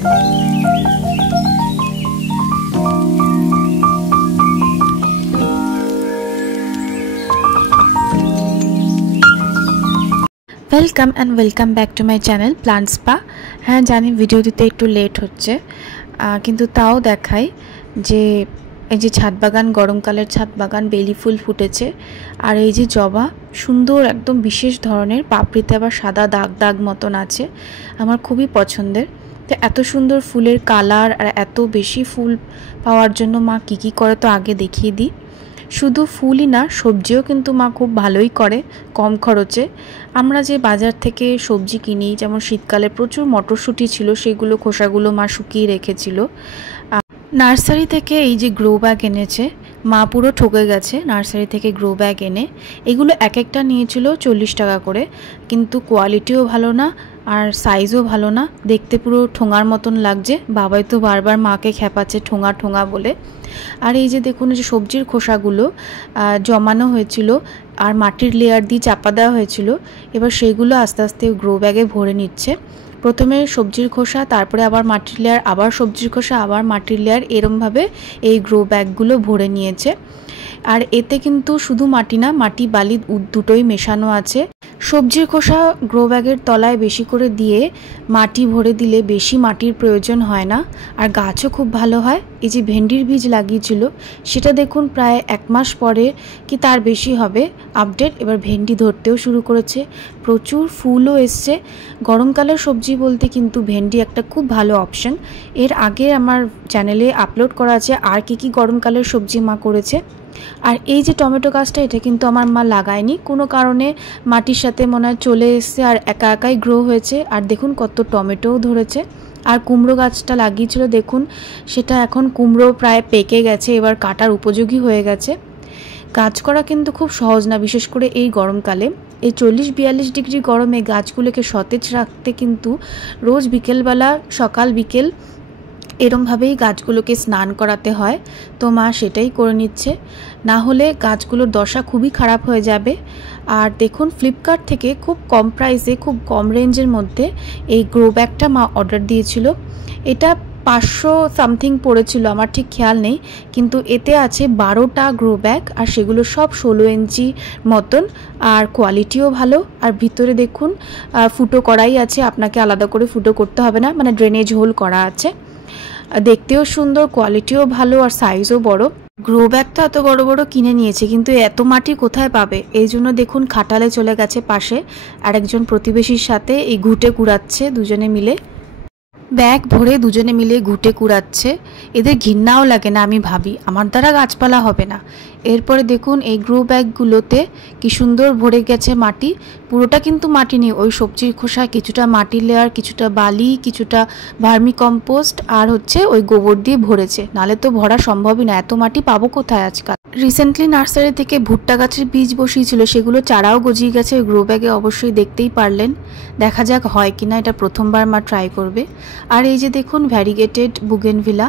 Welcome and welcome back to my channel plant spa. हाँ जानी video दीते एकटू लेट होच्छे किन्तु ताओ देखाई जे এই যে ছাদ বাগান গরমকালের ছাদ বাগান বেলি ফুল ফুটেছে আর এই যে জবা সুন্দর একদম বিশেষ ধরনের পাপড়িতে আবার সাদা দাগ দাগ মতন আছে, আমার খুবই পছন্দের। তো এত সুন্দর ফুলের কালার আর এত বেশি ফুল পাওয়ার জন্য মা কি করে তো আগে দেখিয়ে দিই। শুধু ফুলই না, সবজিও কিন্তু মা খুব ভালোই করে কম খরচে। আমরা যে বাজার থেকে সবজি কিনি, যেমন শীতকালে প্রচুর মটরশুঁটি ছিল, সেগুলো খোসাগুলো মা শুকিয়ে রেখেছিল। নার্সারি থেকে এই যে গ্রো ব্যাগ এনেছে মা, পুরো ঠকে গেছে। নার্সারি থেকে গ্রো ব্যাগ এনে এগুলো এক একটা নিয়েছিল 40 টাকা করে, কিন্তু কোয়ালিটিও ভালো না আর সাইজও ভালো না, দেখতে পুরো ঠোঙার মতন লাগছে। বাবাই তো বারবার মাকে খেপাচ্ছে ঠোঙা ঠোঙা বলে। আর এই যে দেখুন, যে সবজির খোসাগুলো জমানো হয়েছিল আর মাটির লেয়ার দিয়ে চাপা দেওয়া হয়েছিল, এবার সেইগুলো আস্তে আস্তে গ্রো ব্যাগে ভরে নিচ্ছে। প্রথমে সবজির খোসা, তারপরে আবার মাটির লেয়ার, আবার সবজির খোসা, আবার মাটির লেয়ার, এরমভাবে এই গ্রো ব্যাগগুলো ভরে নিয়েছে। আর এতে কিন্তু শুধু মাটি না, মাটি বালি দুটোই মেশানো আছে। সবজির খোসা গ্রো ব্যাগের তলায় বেশি করে দিয়ে মাটি ভরে দিলে বেশি মাটির প্রয়োজন হয় না আর গাছও খুব ভালো হয়। এই যে ভেন্ডির বীজ লাগিয়েছিল সেটা দেখুন প্রায় 1 মাস পরে কি তার বেশি হবে আপডেট, এবার ভেন্ডি ধরতেও শুরু করেছে, প্রচুর ফুলও এসছে। গরমকালের সবজি বলতে কিন্তু ভেন্ডি একটা খুব ভালো অপশন। এর আগে আমার চ্যানেলে আপলোড করা আছে আর কি গরমকালের সবজি মা করেছে। আর এই যে টমেটো গাছটা, এটা কিন্তু আমার মা লাগায়নি, কোনো কারণে মাটির সাথে মনে হয় চলে এসছে আর একা একাই গ্রো হয়েছে। আর দেখুন কত টমেটোও ধরেছে। আর কুমড়ো গাছটা লাগিয়েছিল দেখুন, সেটা এখন কুমড়ো প্রায় পেকে গেছে, এবার কাটার উপযোগী হয়ে গেছে। গাছ করা কিন্তু খুব সহজ না, বিশেষ করে এই গরমকালে। এই 40-42 ডিগ্রি গরমে গাছগুলোকে সতেজ রাখতে কিন্তু রোজ বিকেলবেলা, সকাল বিকেল এরমভাবেই গাছগুলোকে স্নান করাতে হয়। তো মা সেটাই করে নিচ্ছে, না হলে গাছগুলোর দশা খুবই খারাপ হয়ে যাবে। আর দেখুন, ফ্লিপকার্ট থেকে খুব কম প্রাইসে, খুব কম রেঞ্জের মধ্যে এই গ্রো ব্যাগটা মা অর্ডার দিয়েছিল। এটা 500 সামথিং পড়েছিল, আমার ঠিক খেয়াল নেই, কিন্তু এতে আছে 12টা গ্রো ব্যাগ আর সেগুলো সব 16 ইঞ্চি মতন, আর কোয়ালিটিও ভালো। আর ভিতরে দেখুন ফুটো করাই আছে, আপনাকে আলাদা করে ফুটো করতে হবে না, মানে ড্রেনেজ হোল করা আছে। দেখতেও সুন্দর, কোয়ালিটিও ভালো আর সাইজও বড়। গ্রো ব্যাগ তো এত বড় বড় কিনে নিয়েছে, কিন্তু এত মাটি কোথায় পাবে? এই জন্য দেখুন খাটালে চলে গেছে পাশে আরেকজন প্রতিবেশীর সাথে, এই ঘুঁটে কুড়াচ্ছে দুজনে মিলে, ব্যাগ ভরে দুজনে মিলে ঘুঁটে কুড়াচ্ছে। এদের ঘৃণাও লাগে না, আমি ভাবি আমার দ্বারা গাছপালা হবে না। এরপরে দেখুন এই গ্রো ব্যাগগুলোতে কি সুন্দর ভরে গেছে মাটি, পুরোটা কিন্তু মাটি নেই, ওই সবজির খোসা, কিছুটা মাটির লেয়ার, কিছুটা বালি, কিছুটা ভার্মি কম্পোস্ট আর হচ্ছে ওই গোবর দিয়ে ভরেছে, নালে তো ভরা সম্ভবই না, এত মাটি পাবো কোথায় আজকাল। রিসেন্টলি নার্সারি থেকে ভুট্টা গাছের বীজ বসিয়েছিল, সেগুলো চারাও গজিয়ে গেছে ওই গ্রো ব্যাগে, অবশ্যই দেখতেই পারলেন। দেখা যাক হয় কিনা, এটা প্রথমবার মা ট্রাই করবে। আর এই যে দেখুন ভ্যারিগেটেড বুগেনভিলা,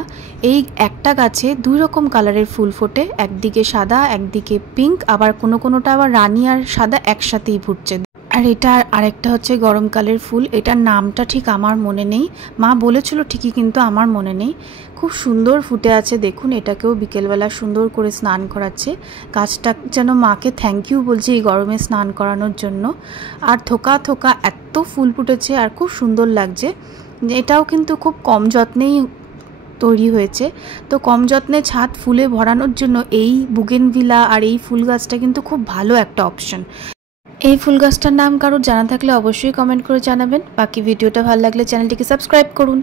এই একটা গাছে 2 রকম কালারের ফুল ফোটে, একদিকে সাদা একদিকে পিঙ্ক, আবার কোনোটা আবার রানী আর সাদা একসাথেই ফুটছে। আর এটা আরেকটা হচ্ছে গরমকালের ফুল, এটার নামটা ঠিক আমার মনে নেই, মা বলেছিল ঠিকই কিন্তু আমার মনে নেই। খুব সুন্দর ফুটে আছে দেখুন, এটাকেও বিকেলবেলা সুন্দর করে স্নান করাচ্ছে। গাছটা যেন মাকে থ্যাংক ইউ বলছে এই গরমে স্নান করানোর জন্য। আর থোকা থোকা এত ফুল ফুটেছে আর খুব সুন্দর লাগছে। এটাও কিন্তু খুব কম যত্নেই তৈরি হয়েছে। তো কম যত্নে ছাদ ফুলে ভরানোর জন্য এই বুগেনভিলা আর এই ফুল গাছটা কিন্তু খুব ভালো একটা অপশন। এই ফুল গাছটার নাম কারোর জানা থাকলে অবশ্যই কমেন্ট করে জানাবেন। বাকি ভিডিওটা ভালো লাগলে চ্যানেলটিকে সাবস্ক্রাইব করুন।